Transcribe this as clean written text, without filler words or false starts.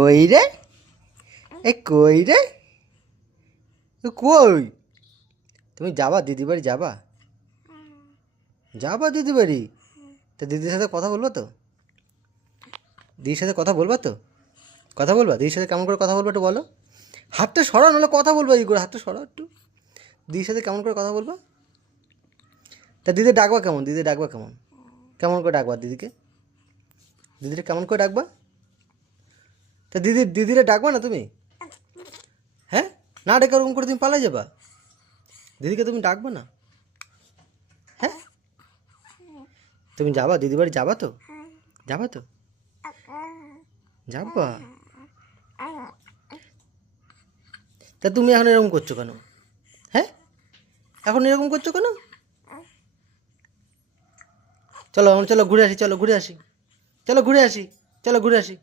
কই রে? এ কই রে? কই? তুমি যাবা দিদি বাড়ি যাবা? যাবা দিদি বাড়ি? তা দিদির সাথে কথা বলবা তো? দিদির সাথে কথা বলবা তো? কথা বলবা দিদির সাথে? কেমন করে কথা বলবা একটু বলো। হাতটা সরা, নাহলে কথা বলবা এই করে। হাতটা সরা একটু। দিদির সাথে কেমন করে কথা বলবা? তা দিদি ডাকবা কেমন? দিদি ডাকবা কেমন? কেমন করে ডাকবা দিদিকে? দিদিটা কেমন করে ডাকবা? তা দিদিরে ডাকবা না তুমি? হ্যাঁ, না ডেকে ওরকম করে তুমি পালাই যাবা? দিদিকে তুমি ডাকবা না? হ্যাঁ, তুমি যাবা দিদি বাড়ি যাবা তো? যাবা তো? যাবা? তা তুমি এখন এরকম করছো কেন? হ্যাঁ, এখন এরকম করছো কেন? চলো চলো ঘুরে আসি, চলো ঘুরে আসি, চলো ঘুরে আসি, চলো ঘুরে আসি।